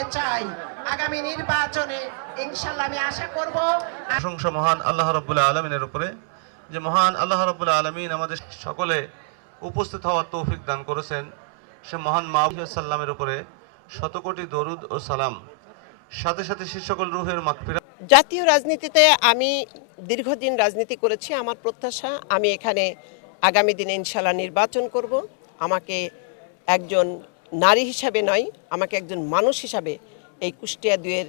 করতে চাই। আগামী নির্বাচনে ইনশাল্লাহ আমি আশা করব। প্রশংসা মহান আল্লাহ রব্বুল্লাহ আলমিনের উপরে যে মহান আল্লাহ রব্বুল্লাহ আলমিন আমাদের সকলে উপস্থিত হওয়ার তৌফিক দান করেছেন। সে মহান মাহসাল্লামের উপরে শতকোটি দরুদ ও সালাম। সাথে সাথে সে সকল রুহের মাগফিরাত। জাতীয় রাজনীতিতে আমি দীর্ঘদিন রাজনীতি করেছি আমার প্রত্যাশা আমি এখানে আগামী দিনে ইনশাল্লাহ নির্বাচন করব। আমাকে একজন নারী হিসাবে নয়, আমাকে একজন মানুষ হিসাবে এই কুষ্টিয়া দুয়ের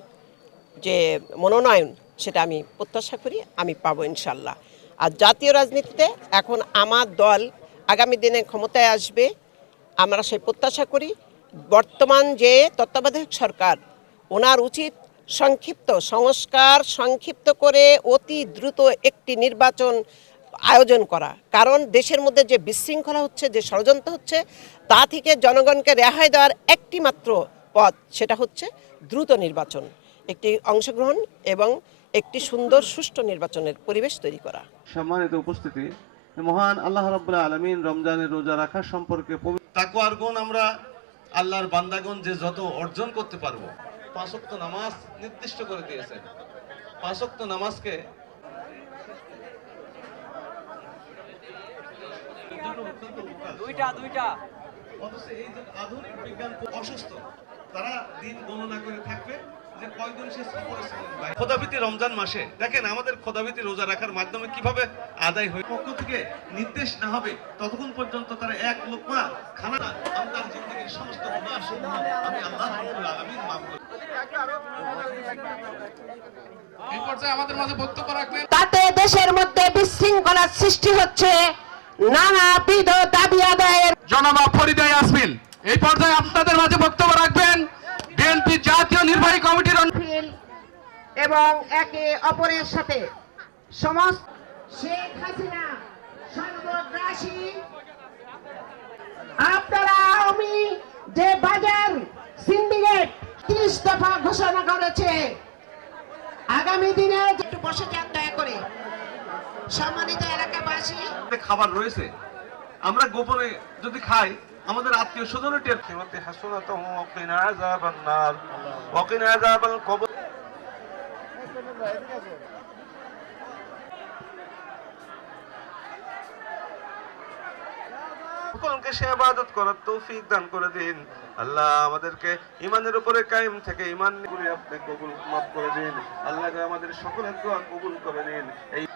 যে মনোনয়ন সেটা আমি প্রত্যাশা করি, আমি পাবো ইনশাল্লাহ। আর জাতীয় রাজনীতিতে এখন আমার দল আগামী দিনে ক্ষমতায় আসবে, আমরা সেই প্রত্যাশা করি। বর্তমান যে তত্ত্বাবধায়ক সরকার, ওনার উচিত সংক্ষিপ্ত সংস্কার, সংক্ষিপ্ত করে অতি দ্রুত একটি নির্বাচন আয়োজন করা। কারণ দেশের মধ্যে যে বিশৃঙ্খলা হচ্ছে, যে ষড়যন্ত্র হচ্ছে, তা থেকে জনগণকে রেহাই দেওয়ার একটি মাত্র পথ সেটা হচ্ছে দ্রুত নির্বাচন। একটি অংশগ্রহণ এবং একটি সুন্দর, সুষ্ঠু নির্বাচনের পরিবেশ তৈরি করা। সম্মানিত উপস্থিতি, মহান আল্লাহ রাব্বুল আলামিন রমজানের রোজা রাখা সম্পর্কে তাকওয়ার গুণ আমরা আল্লাহর বান্দাগণ যে যত অর্জন করতে পারব, পাঁচ নামাজ নির্দিষ্ট করে দিয়েছেন। পাঁচ নামাজকে দুইটা দুইটা। অথচ এই যে আধুনিক বিজ্ঞান খুব অসুস্থ তারা দিন গণনা করে থাকবে যে কয়দিন খোদাভীতি রমজান মাসে দেখেন আমাদের খোদাভীতি রোজা রাখার মাধ্যমে কীভাবে আদায় হয়। পক্ষ থেকে নির্দেশ না হবে ততক্ষণ পর্যন্ত তারা এক লোকমা খানা না আমি তার জিন্দগির সমস্ত সমূহ আমি আল্লাহ মাফ করে। এই পর্যায়ে আমাদের মাঝে বক্তব্য রাখবেন তাতে দেশের মধ্যে বিশৃঙ্খলার সৃষ্টি হচ্ছে নানাবিধ আদায়ের ফরিদা ইয়াসমিন এই পর্যায়ে আপনাদের মাঝে বক্তব্য রাখবেন বিএনপি জাতীয় নির্বাহী কমিটির এবং একে অপরের সাথে সমস্ত শেখ হাসিনা সর্বগ্রাসী আপনারা আমি যে বাজার সিন্ডিকেট তিরিশ দফা ঘোষণা করেছে আগামী দিনে একটু বসে যান দয়া করে। সম্মানিত এলাকাবাসী। খাবার রয়েছে। আমরা গোপনে যদি খাই, আমাদের আত্মীয় স্বজনও টের করার তৌফিক দান করে দিন। আল্লাহ আমাদেরকে ইমানের উপরে কায়েম থেকে ইমান করে আপনি কবুল মাফ করে দিন। আল্লাহ আমাদের সকলের কবুল করে দিন। এই